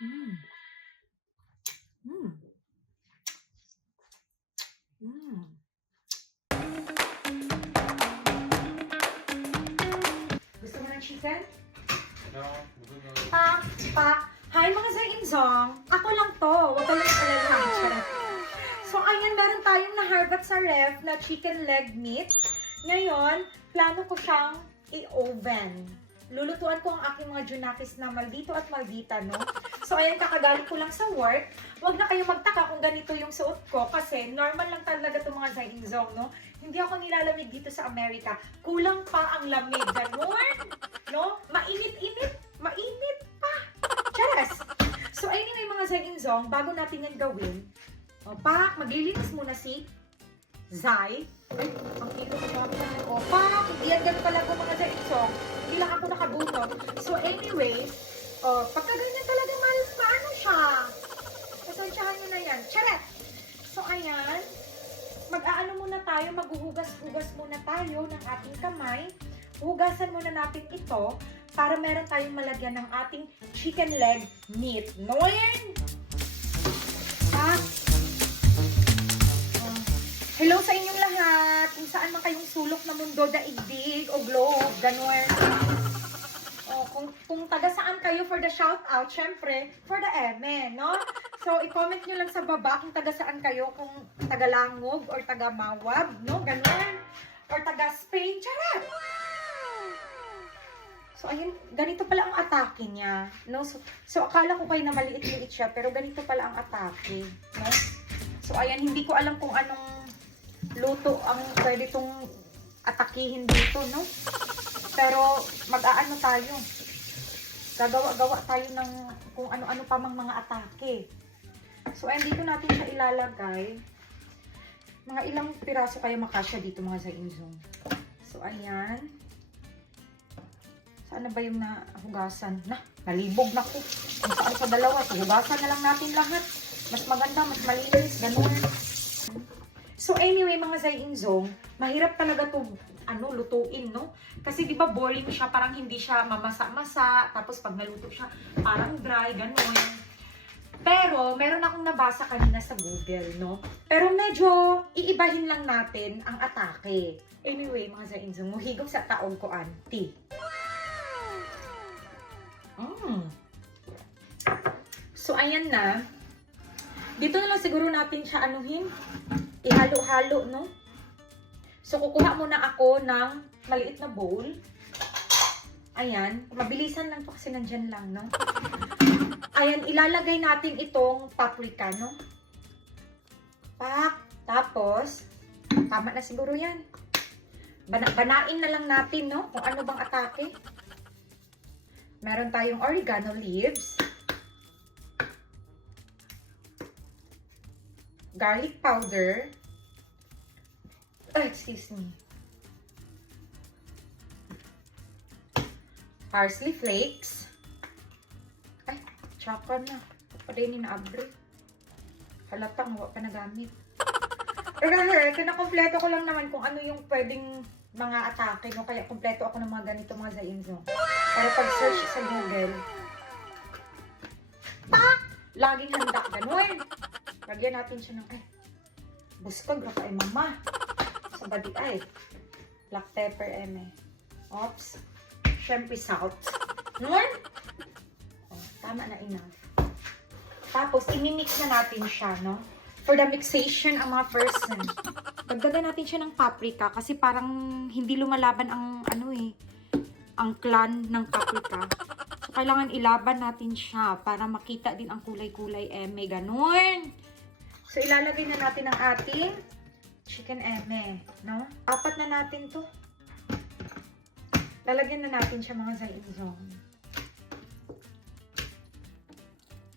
Mm. Mm. Mm. Gusto mo ng chicken? No, busog na. Pak, pak. Hi mga Zainzong. Ako lang to. Huwag ka lang alalahan. So ayan, meron tayong naharbat sa ref na chicken leg meat. Ngayon, plano ko siyang i-oven. Lulutuan ko ang aking mga junakis na maldito at maldita, no? So ayan, kakagaling ko lang sa work. Huwag na kayo magtaka kung ganito yung suot ko kasi normal lang talaga itong mga Zainzong, no? Hindi ako nilalamig dito sa Amerika. Kulang pa ang lamig. Ganun, no? Mainit-init. Mainit pa. Charas! So anyway, mga Zainzong, bago natin yan gawin, pak, maglilinis muna si Zai. Ay, ang kilo ko pa. O, pak, hindi yan ganun talaga mga Zainzong. Hindi lang ako nakabunot. So anyway, pagka ganyan talaga maano siya. Pasensyahan nyo na yan. Charas! So ayan, mag-aano muna tayo, maghuhugas-hugas muna tayo ng ating kamay. Hugasan muna natin ito para meron tayong malagyan ng ating chicken leg meat. No yan? Ha? Hello sa inyong lahat. Kung saan man kayong sulok na mundo, daigdig o globe, ganun. Kung taga saan kayo for the shout out, syempre, for the eme, no? So, i-comment nyo lang sa baba kung taga saan kayo, kung taga Langog or taga Mawab, no? Ganun. Or taga Spain, charot! So, ayun, ganito pala ang atake niya, no? So akala ko kayo na maliit-liit siya, pero ganito pala ang atake, no? So, ayan, hindi ko alam kung anong luto ang pwede itong atakihin dito, no? Pero, mag-aano tayo. Gagawa-gawa tayo ng kung ano-ano pa mang mga atake. So, ayan, dito natin siya ilalagay. Mga ilang piraso kaya makasya dito, mga Zainzong. So, ayan. Saan na ba yung nahugasan? Nalibog na ko. Kung saan sa dalawa. So, hugasan na lang natin lahat. Mas maganda, mas malinis, ganun. So, anyway, mga Zainzong, mahirap talaga to lutuin, no? Kasi, di ba, boring siya, parang hindi siya mamasa-masa. Tapos, pag naluto siya, parang dry, ganun. Pero, meron akong nabasa kanina sa Google, no? Pero medyo iibahin lang natin ang atake. Anyway, mga Zainzong, muhigop sa taong ko, auntie. So, ayan na. Dito na lang siguro natin siya anuhin. Ihalo-halo, no? So, kukuha muna ako ng maliit na bowl. Ayan. Mabilisan lang to kasi nandyan lang, no? Ayan, ilalagay natin itong paprika, no? Tapos, tama na siguro yan. Banain na lang natin, no? Kung ano bang atake. Meron tayong oregano leaves. Garlic powder. Excuse me. Parsley flakes. Ay, tsaka na. Pwede ni na-abre. Halatang, huwag pa nagamit. Kinakompleto ko lang naman kung ano yung pwedeng mga atake, no? Kaya kompleto ako ng mga ganito, mga Zainzong. Para pag-search sa Google. Laging handa, ganun. Lagyan natin siya ng, buskag, raka ay mama. Sa badi ay. Black pepper, Oops. Syempre salt. Nun? Tama na enough. Tapos, imimix na natin siya, no? For the mixation, ang mga person. Dagdagan natin siya ng paprika kasi parang hindi lumalaban ang, ang clan ng paprika. So, kailangan ilaban natin siya para makita din ang kulay-kulay, ganun. So, ilalagay na natin ang ating chicken no? 4 na natin to. Lalagyan na natin siya, mga Zainzong.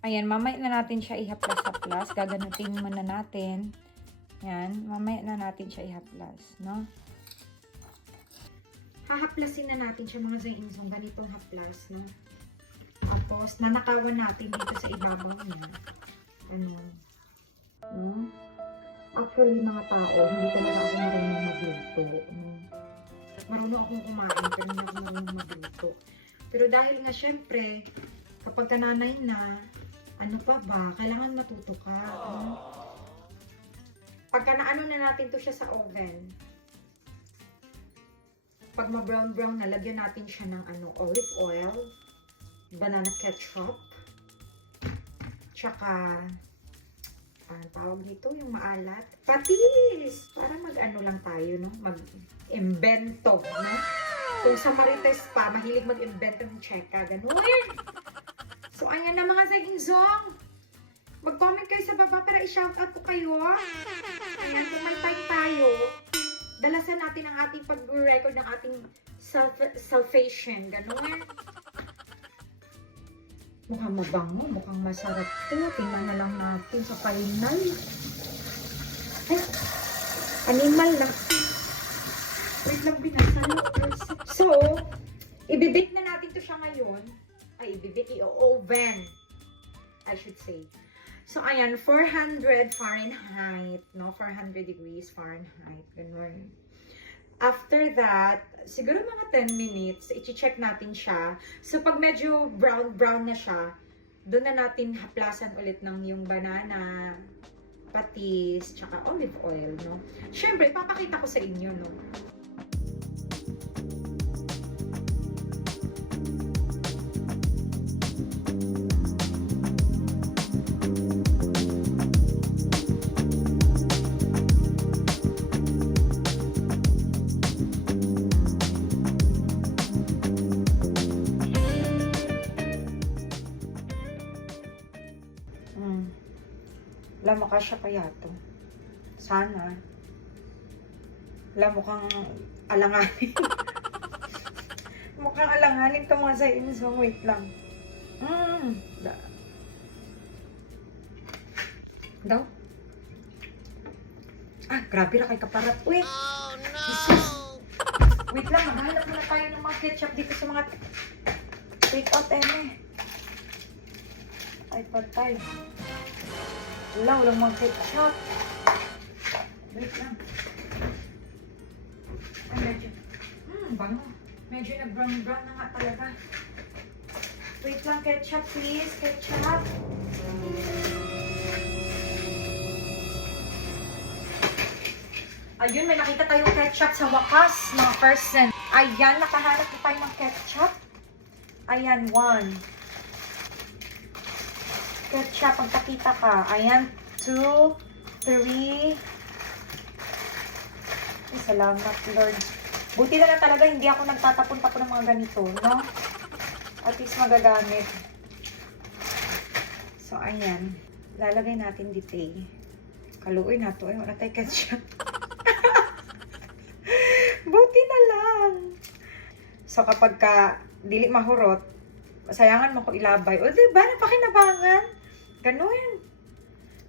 Ayan, mamaya na natin siya ihaplas-haplas. Gaganutin muna natin. Ayan, mamaya na natin siya ihaplas, no? Hahaplasin na natin siya, mga Zainzong. Ganitong haplas, no? Tapos, nanakawan natin dito sa ibabaw niya. Actually, mga tao, hindi talaga ako marunong magluto. Marunong akong kumain, pero hindi ako marunong magluto. Pero dahil nga, syempre, kapag kananay na, Ano pa ba? Kailangan matuto ka. Pagka naano na natin to siya sa oven, pag ma-brown-brown na, lagyan natin siya ng olive oil, banana ketchup, tsaka, tawag dito, yung maalat, patis! Para mag-ano lang tayo, no? Mag-imbento, no? Kung sa Marites pa, mahilig mag-imbento ng cheka, ganun. So, ayan na mga saging-zong. Mag-comment kayo sa baba para i-shoutout ko kayo. Ayan, kung may time tayo, dalasan natin ang ating pag-record ng ating salvation. Ganun. Mukhang mabango, mukhang masarap to. Tingnan na lang natin sa final. Ay, animal na. Wait lang, binasalo. So, ibibake na natin to siya ngayon. Ay, ibibake, i-oven. I should say. So, ayan, 400 Fahrenheit, no? 400 degrees Fahrenheit, ganun. After that, siguro mga 10 minutes, i-check natin siya. So, pag medyo brown na siya, doon na natin haplasan ulit ng yung banana, patis, tsaka olive oil, no? Siyempre, papakita ko sa inyo, no? Alam mo, kasya kaya to. Sana. Alam mo kang alanganin. Mukhang alanganin ito mga saging-zong. Wait lang. Daw? Grabe na kay kaparat. Wait! Oh, no! Jesus! Wait lang, maghanap muna tayo ng mga ketchup dito sa mga take-out, Ay, patay. Walang mga ketchup. Wait lang. Ay, medyo. Bango. Medyo nag-brown-brown na nga talaga. Wait lang, ketchup please. Ketchup. Ayun, may nakita tayong ketchup sa wakas, mga person. Ayan, nakahanap na tayo ng ketchup. Ayan, 1. Ketchup, pagkakita ka. Ayan, 2, 3. Ay, salamat, Lord. Buti na lang talaga, hindi ako nagtatapon-tapon ng mga ganito, no? At least magagamit. So, ayan. Lalagay natin dito, Kaluoy na to, wala tayo ketchup. Buti na lang. So, kapag dili mahurot, sayangan mo ko ilabay. O, diba? Napakinabangan. Ganun.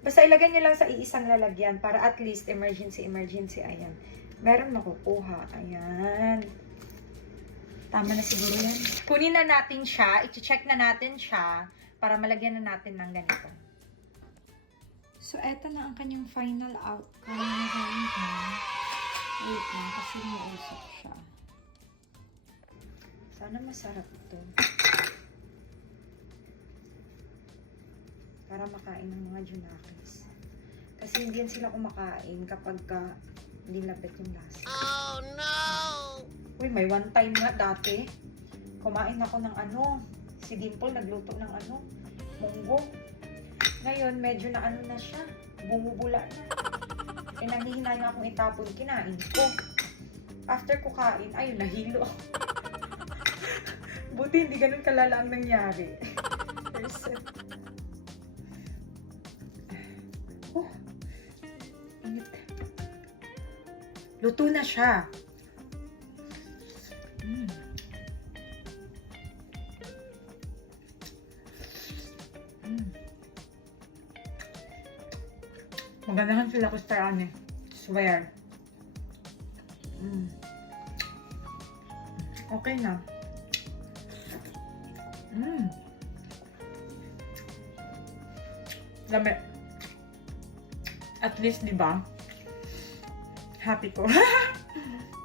Basta ilagay nyo lang sa iisang lalagyan para at least emergency. Ayan. Meron makukuha. Ayan. Tama na siguro yan. Kunin na natin siya. I-check na natin siya para malagyan na natin ng ganito. So, eto na ang kanyang final outcome. Wait lang, kasi umuusok siya. Sana masarap ito. Para makain ng mga junakis. Kasi hindi yan sila kumakain kapag dinlabit yung lasa. Oh no! Uy, may one time nga dati. Kumain ako ng si Dimple nagluto ng munggo. Ngayon, medyo na na siya. Bumubula na. Nangihinay nga akong itapon, kinain ko. After ko kain, ayun, nahilo. Buti hindi ganun kalala ang nangyari. Init. Luto na siya. Magandahan sila ko sa swear. Okay na. Lami. At least, di ba? Happy ko.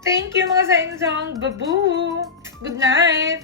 Thank you mga sa inyong babu. Good night.